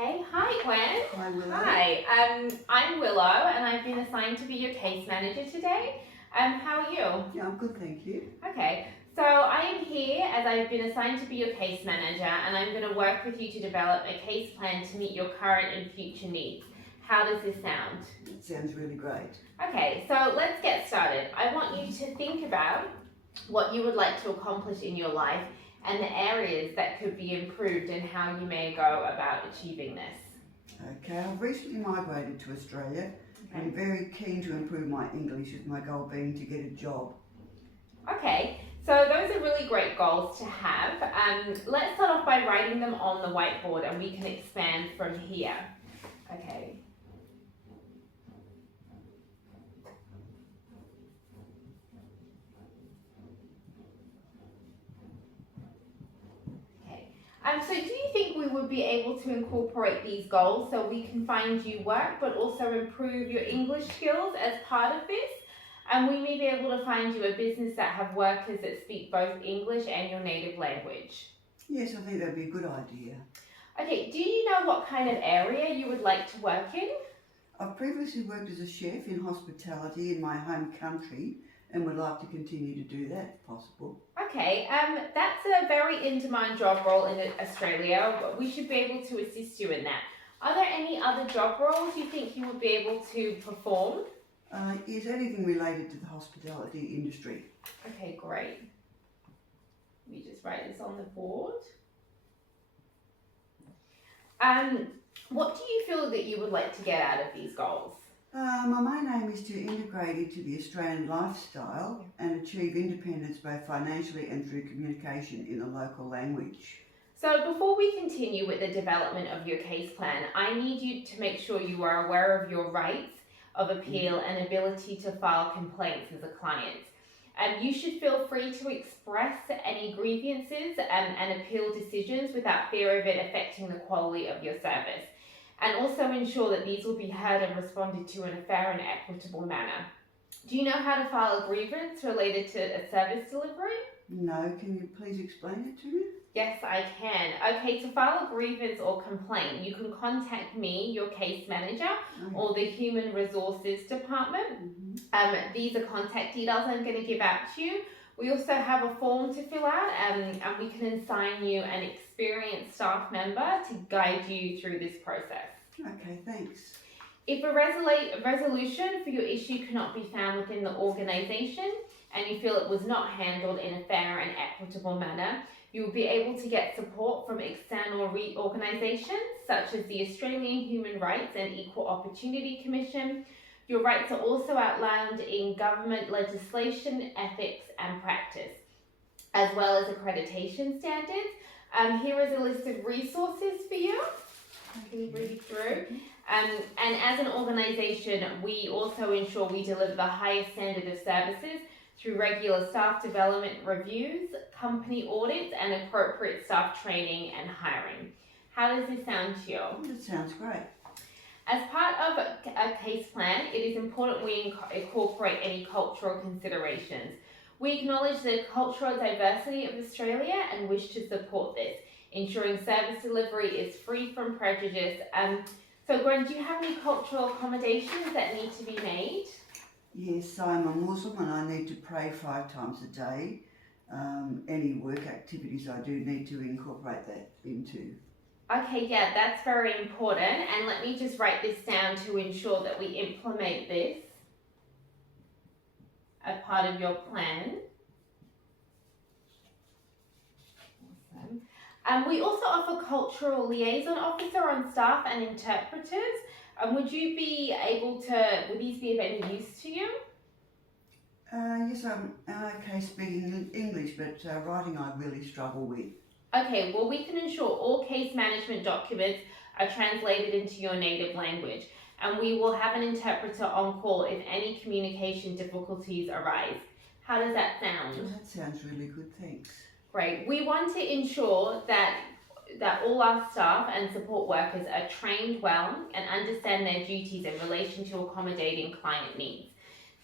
Okay, hi Gwen. Hi, Willow. Hi, I'm Willow and I've been assigned to be your case manager today. How are you? Yeah, I'm good, thank you. Okay, so I am here as I've been assigned to be your case manager and I'm going to work with you to develop a case plan to meet your current and future needs. How does this sound? It sounds really great. Okay, so let's get started. I want you to think about what you would like to accomplish in your life and the areas that could be improved and how you may go about achieving this. Okay, I've recently migrated to Australia. Okay. I'm very keen to improve my English, with my goal being to get a job. Okay, so those are really great goals to have. Let's start off by writing them on the whiteboard and we can expand from here. Okay. So do you think we would be able to incorporate these goals so we can find you work but also improve your English skills as part of this? And we may be able to find you a business that have workers that speak both English and your native language. Yes, I think that'd be a good idea. Okay, do you know what kind of area you would like to work in? I've previously worked as a chef in hospitality in my home country and would like to continue to do that if possible. Okay, that's a very in-demand job role in Australia. We should be able to assist you in that. Are there any other job roles you think you would be able to perform? Is anything related to the hospitality industry? Okay, great. Let me just write this on the board. What do you feel that you would like to get out of these goals? My main aim is to integrate into the Australian lifestyle and achieve independence both financially and through communication in the local language. So before we continue with the development of your case plan, I need you to make sure you are aware of your rights of appeal and ability to file complaints as a client. You should feel free to express any grievances and appeal decisions without fear of it affecting the quality of your service. And also ensure that these will be heard and responded to in a fair and equitable manner. Do you know how to file a grievance related to a service delivery? No, can you please explain it to me? Yes, I can. Okay, to file a grievance or complaint, you can contact me, your case manager, or the Human Resources Department. These are contact details I'm going to give out to you. We also have a form to fill out and we can assign you an experienced staff member to guide you through this process. Okay, thanks. If a resolution for your issue cannot be found within the organisation and you feel it was not handled in a fair and equitable manner, you will be able to get support from external organisations such as the Australian Human Rights and Equal Opportunity Commission. Your rights are also outlined in government legislation, ethics and practice, as well as accreditation standards. Here is a list of resources for you. Can you read through? And as an organisation, we also ensure we deliver the highest standard of services through regular staff development reviews, company audits and appropriate staff training and hiring. How does this sound to you? That sounds great. As part of a case plan, it is important we incorporate any cultural considerations. We acknowledge the cultural diversity of Australia and wish to support this, ensuring service delivery is free from prejudice. So Gwen, do you have any cultural accommodations that need to be made? Yes, I'm a Muslim and I need to pray 5 times a day. Any work activities I do need to incorporate that into. Okay, yeah, that's very important. And let me just write this down to ensure that we implement this as part of your plan. Awesome. We also offer cultural liaison officer on staff and interpreters. Would you be able to, would these be of any use to you? Yes, I'm okay speaking English, but writing I really struggle with. Okay, well we can ensure all case management documents are translated into your native language and we will have an interpreter on call if any communication difficulties arise. How does that sound? Oh, that sounds really good, thanks. Great. We want to ensure that all our staff and support workers are trained well and understand their duties in relation to accommodating client needs.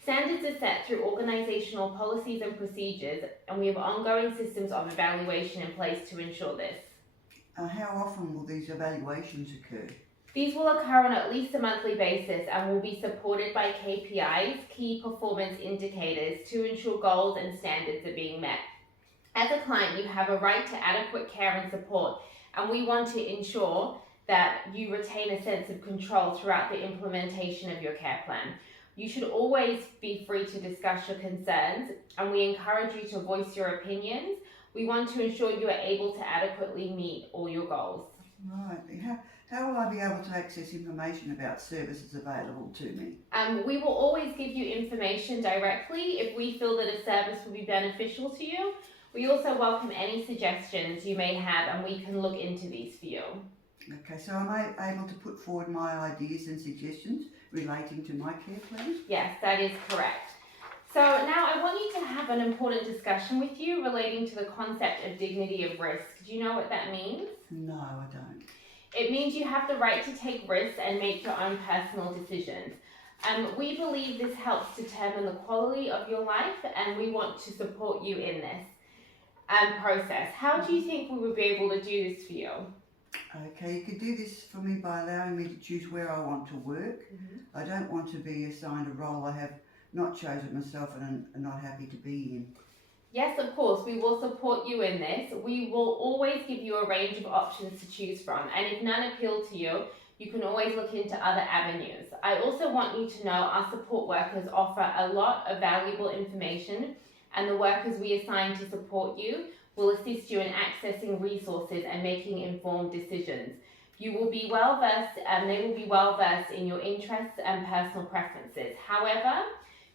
Standards are set through organisational policies and procedures, and we have ongoing systems of evaluation in place to ensure this. How often will these evaluations occur? These will occur on at least a monthly basis and will be supported by KPIs, key performance indicators, to ensure goals and standards are being met. As a client, you have a right to adequate care and support, and we want to ensure that you retain a sense of control throughout the implementation of your care plan. You should always be free to discuss your concerns, and we encourage you to voice your opinions. We want to ensure you are able to adequately meet all your goals. Right. How will I be able to access information about services available to me? We will always give you information directly if we feel that a service will be beneficial to you. We also welcome any suggestions you may have, and we can look into these for you. Okay, so am I able to put forward my ideas and suggestions relating to my care plan? Yes, that is correct. So now I want you to have an important discussion with you relating to the concept of dignity of risk. Do you know what that means? No, I don't. It means you have the right to take risks and make your own personal decisions. We believe this helps determine the quality of your life, and we want to support you in this process. How do you think we would be able to do this for you? Okay, you could do this for me by allowing me to choose where I want to work. I don't want to be assigned a role I have not chosen myself and am not happy to be in. Yes, of course, we will support you in this. We will always give you a range of options to choose from, and if none appeal to you, you can always look into other avenues. I also want you to know our support workers offer a lot of valuable information, and the workers we assign to support you will assist you in accessing resources and making informed decisions. You will be well versed, and they will be well versed in your interests and personal preferences. However,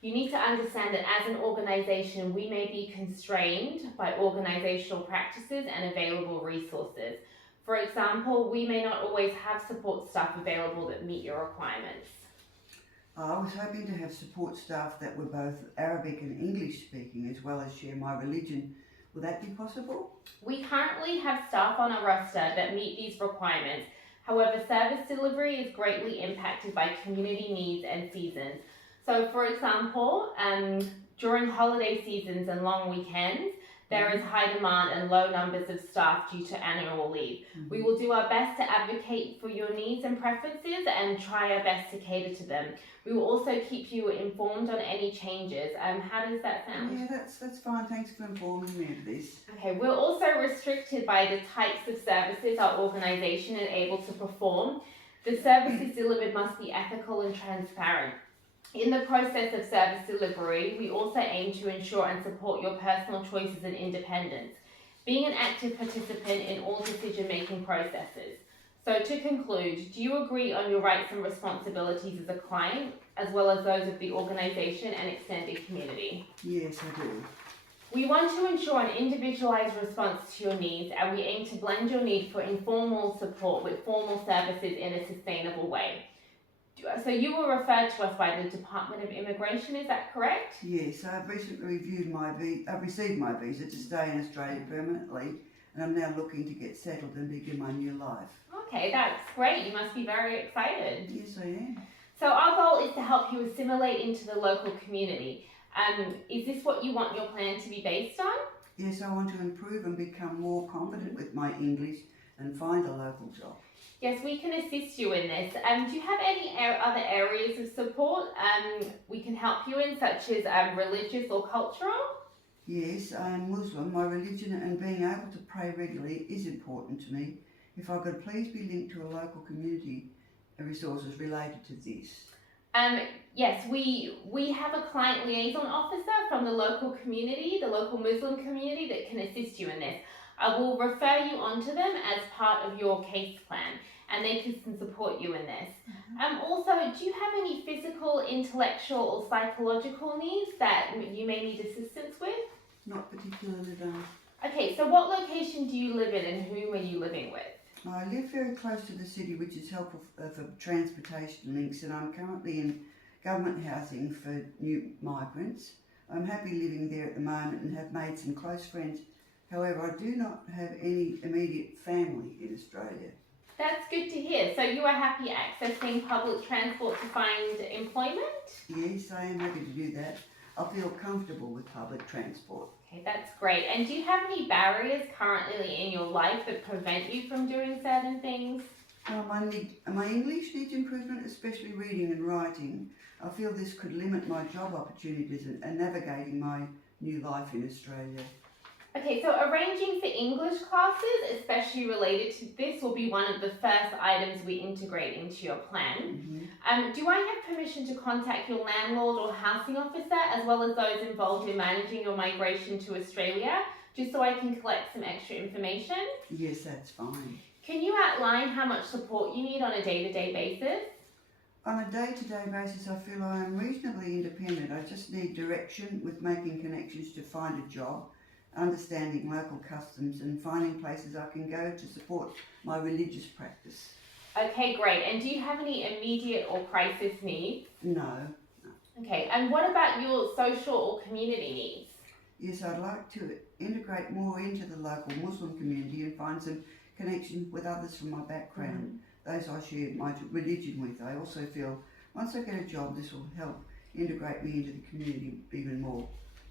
you need to understand that as an organisation, we may be constrained by organisational practices and available resources. For example, we may not always have support staff available that meet your requirements. I was hoping to have support staff that were both Arabic and English speaking, as well as share my religion. Will that be possible? We currently have staff on our roster that meet these requirements. However, service delivery is greatly impacted by community needs and seasons. So, for example, during holiday seasons and long weekends, there is high demand and low numbers of staff due to annual leave. We will do our best to advocate for your needs and preferences and try our best to cater to them. We will also keep you informed on any changes. How does that sound? Yeah, that's fine. Thanks for informing me of this. Okay, we're also restricted by the types of services our organisation is able to perform. The services delivered must be ethical and transparent. In the process of service delivery, we also aim to ensure and support your personal choices and independence, being an active participant in all decision-making processes. So to conclude, do you agree on your rights and responsibilities as a client, as well as those of the organisation and extended community? Yes, I do. We want to ensure an individualised response to your needs, and we aim to blend your need for informal support with formal services in a sustainable way. So you were referred to us by the Department of Immigration, is that correct? Yes, I've recently I've received my visa to stay in Australia permanently, and I'm now looking to get settled and begin my new life. Okay, that's great. You must be very excited. Yes, I am. So our goal is to help you assimilate into the local community. Is this what you want your plan to be based on? Yes, I want to improve and become more confident with my English and find a local job. Yes, we can assist you in this. Do you have any other areas of support we can help you in, such as religious or cultural? Yes, I am Muslim. My religion and being able to pray regularly is important to me. If I could please be linked to a local community resources related to this. Yes, we have a client liaison officer from the local community, the local Muslim community, that can assist you in this. I will refer you onto them as part of your case plan, and they can support you in this. Also, do you have any physical, intellectual or psychological needs that you may need assistance with? Not particularly, no. Okay, so what location do you live in and whom are you living with? I live very close to the city, which is helpful for transportation links, and I'm currently in government housing for new migrants. I'm happy living there at the moment and have made some close friends. However, I do not have any immediate family in Australia. That's good to hear. So you are happy accessing public transport to find employment? Yes, I am happy to do that. I feel comfortable with public transport. Okay, that's great. And do you have any barriers currently in your life that prevent you from doing certain things? My English needs improvement, especially reading and writing. I feel this could limit my job opportunities and navigating my new life in Australia. Okay, so arranging for English classes, especially related to this, will be one of the first items we integrate into your plan. Do I have permission to contact your landlord or housing officer, as well as those involved in managing your migration to Australia, just so I can collect some extra information? Yes, that's fine. Can you outline how much support you need on a day-to-day basis? On a day-to-day basis, I feel I am reasonably independent. I just need direction with making connections to find a job, understanding local customs and finding places I can go to support my religious practice. Okay, great. And do you have any immediate or crisis needs? No. Okay, and what about your social or community needs? Yes, I'd like to integrate more into the local Muslim community and find some connection with others from my background, those I share my religion with. I also feel once I get a job, this will help integrate me into the community even more.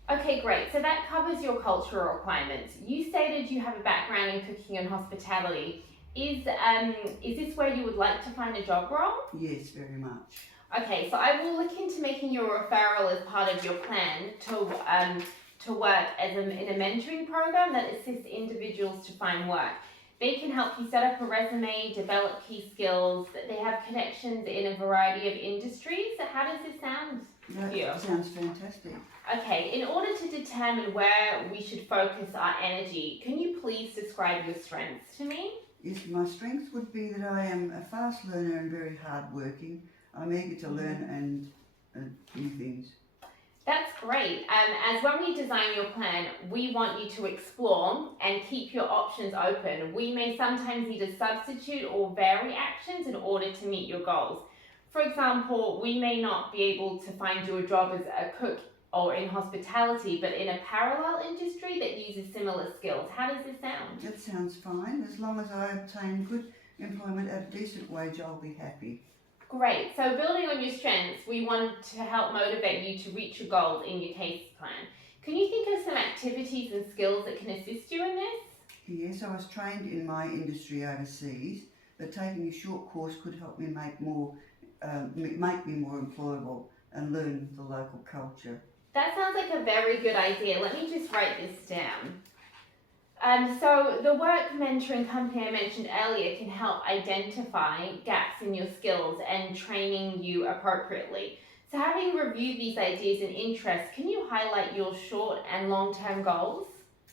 Okay, great. So that covers your cultural requirements. You stated you have a background in cooking and hospitality. Is this where you would like to find a job role? Yes, very much. Okay, so I will look into making your referral as part of your plan to work in a mentoring program that assists individuals to find work. They can help you set up a resume, develop key skills. They have connections in a variety of industries. So how does this sound to you? That sounds fantastic. Okay, in order to determine where we should focus our energy, can you please describe your strengths to me? Yes, my strength would be that I am a fast learner and very hardworking. I'm eager to learn and new things. That's great. As when we design your plan, we want you to explore and keep your options open. We may sometimes need to substitute or vary actions in order to meet your goals. For example, we may not be able to find you a job as a cook or in hospitality, but in a parallel industry that uses similar skills. How does this sound? That sounds fine. As long as I obtain good employment at a decent wage, I'll be happy. Great. So building on your strengths, we want to help motivate you to reach your goals in your case plan. Can you think of some activities and skills that can assist you in this? Yes, I was trained in my industry overseas, but taking a short course could help me make me more employable and learn the local culture. That sounds like a very good idea. Let me just write this down. So the work mentoring company I mentioned earlier can help identify gaps in your skills and training you appropriately. So having reviewed these ideas and interests, can you highlight your short and long-term goals?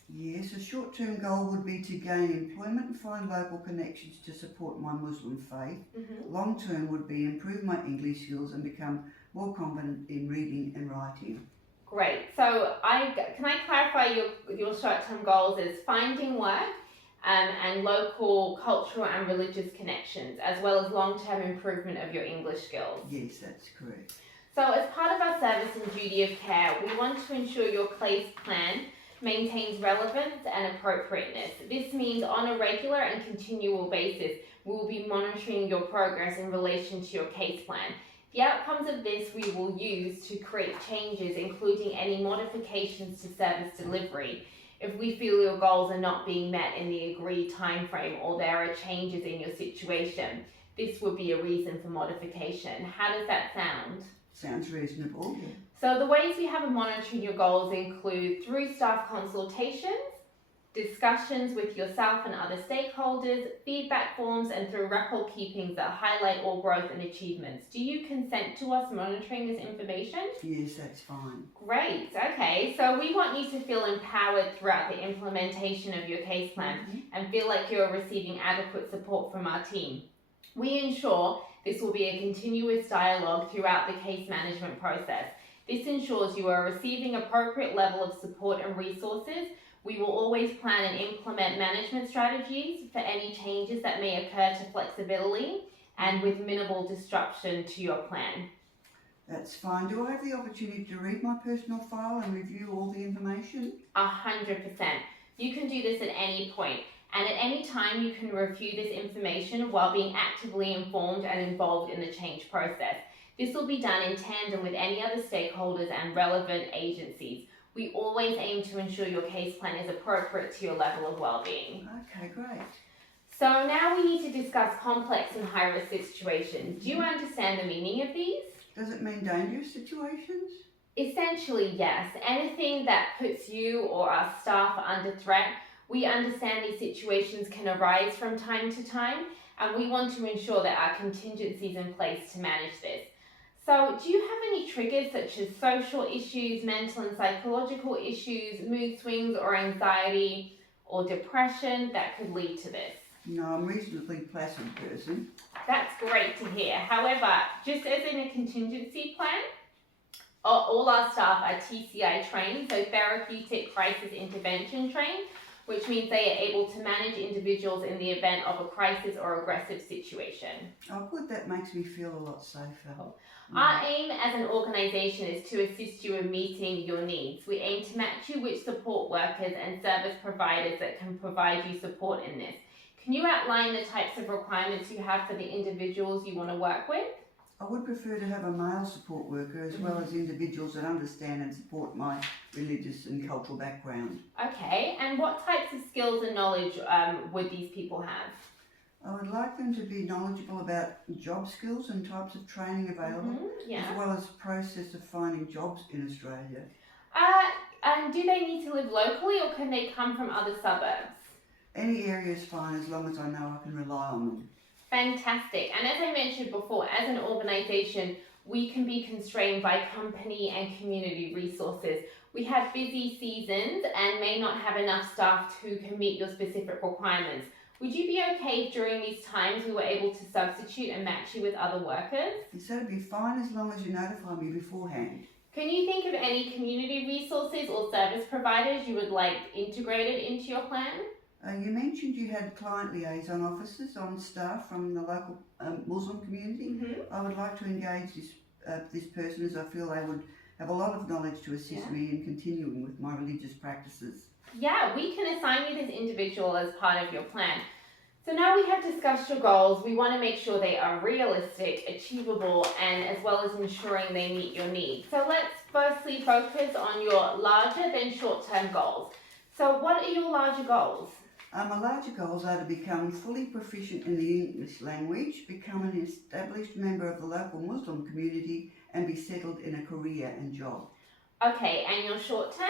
Yes, a short-term goal would be to gain employment and find local connections to support my Muslim faith. Long-term would be improve my English skills and become more confident in reading and writing. Great. So can I clarify your short-term goals as finding work and local cultural and religious connections, as well as long-term improvement of your English skills? Yes, that's correct. So as part of our service and duty of care, we want to ensure your case plan maintains relevance and appropriateness. This means on a regular and continual basis, we will be monitoring your progress in relation to your case plan. The outcomes of this we will use to create changes, including any modifications to service delivery. If we feel your goals are not being met in the agreed time frame or there are changes in your situation, this would be a reason for modification. How does that sound? Sounds reasonable. So the ways we have of monitoring your goals include through staff consultations, discussions with yourself and other stakeholders, feedback forms, and through record keepings that highlight all growth and achievements. Do you consent to us monitoring this information? Yes, that's fine. Great. Okay. So we want you to feel empowered throughout the implementation of your case plan and feel like you're receiving adequate support from our team. We ensure this will be a continuous dialogue throughout the case management process. This ensures you are receiving appropriate level of support and resources. We will always plan and implement management strategies for any changes that may occur to flexibility and with minimal disruption to your plan. That's fine. Do I have the opportunity to read my personal file and review all the information? 100%. You can do this at any point, and at any time you can review this information while being actively informed and involved in the change process. This will be done in tandem with any other stakeholders and relevant agencies. We always aim to ensure your case plan is appropriate to your level of well-being. Okay, great. So now we need to discuss complex and high-risk situations. Do you understand the meaning of these? Does it mean dangerous situations? Essentially, yes. Anything that puts you or our staff under threat. We understand these situations can arise from time to time, and we want to ensure that our contingencies in place to manage this. So, do you have any triggers such as social issues, mental and psychological issues, mood swings or anxiety or depression that could lead to this? No, I'm a reasonably placid person. That's great to hear. However, just as in a contingency plan, all our staff are TCI trained, so therapeutic crisis intervention trained, which means they are able to manage individuals in the event of a crisis or aggressive situation. Oh, good, that makes me feel a lot safer. Our aim as an organisation is to assist you in meeting your needs. We aim to match you with support workers and service providers that can provide you support in this. Can you outline the types of requirements you have for the individuals you want to work with? I would prefer to have a male support worker as well as individuals that understand and support my religious and cultural background. Okay, and what types of skills and knowledge would these people have? I would like them to be knowledgeable about job skills and types of training available, as well as the process of finding jobs in Australia. And do they need to live locally or can they come from other suburbs? Any area is fine as long as I know I can rely on them. Fantastic. And as I mentioned before, as an organisation, we can be constrained by company and community resources. We have busy seasons and may not have enough staff who can meet your specific requirements. Would you be okay if during these times we were able to substitute and match you with other workers? So it'd be fine as long as you notify me beforehand. Can you think of any community resources or service providers you would like integrated into your plan? You mentioned you had client liaison officers on staff from the local Muslim community. I would like to engage this person as I feel they would have a lot of knowledge to assist me in continuing with my religious practices. Yeah, we can assign you this individual as part of your plan. So now we have discussed your goals. We want to make sure they are realistic, achievable, and as well as ensuring they meet your needs. So let's firstly focus on your larger than short-term goals. So what are your larger goals? My larger goals are to become fully proficient in the English language, become an established member of the local Muslim community, and be settled in a career and job. Okay, and your short term?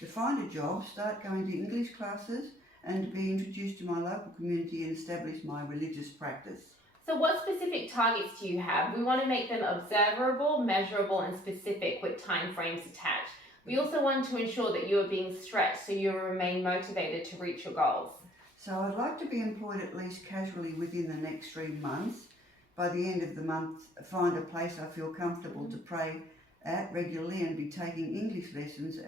To find a job, start going to English classes, and to be introduced to my local community and establish my religious practice. So what specific targets do you have? We want to make them observable, measurable, and specific with time frames attached. We also want to ensure that you are being stretched so you will remain motivated to reach your goals. So I'd like to be employed at least casually within the next 3 months. By the end of the month, find a place I feel comfortable to pray at regularly and be taking English lessons,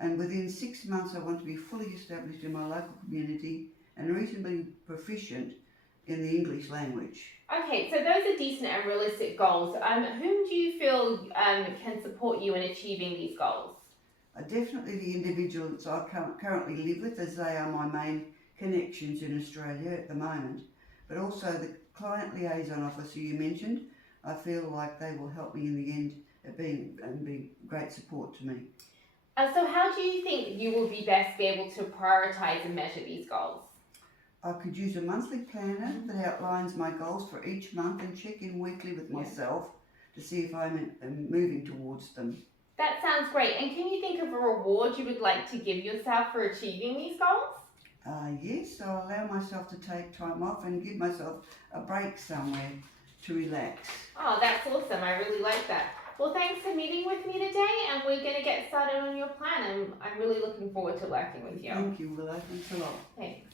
and within 6 months I want to be fully established in my local community and reasonably proficient in the English language. Okay, so those are decent and realistic goals. Whom do you feel can support you in achieving these goals? Definitely the individuals I currently live with, as they are my main connections in Australia at the moment, but also the client liaison officer you mentioned. I feel like they will help me in the end and be great support to me. So how do you think you will be able to prioritise and measure these goals? I could use a monthly planner that outlines my goals for each month and check in weekly with myself to see if I'm moving towards them. That sounds great. And can you think of a reward you would like to give yourself for achieving these goals? Yes, I'll allow myself to take time off and give myself a break somewhere to relax. Oh, that's awesome. I really like that. Well, thanks for meeting with me today, and we're going to get started on your plan. I'm really looking forward to working with you. Thank you, Willow. Thanks a lot. Thanks.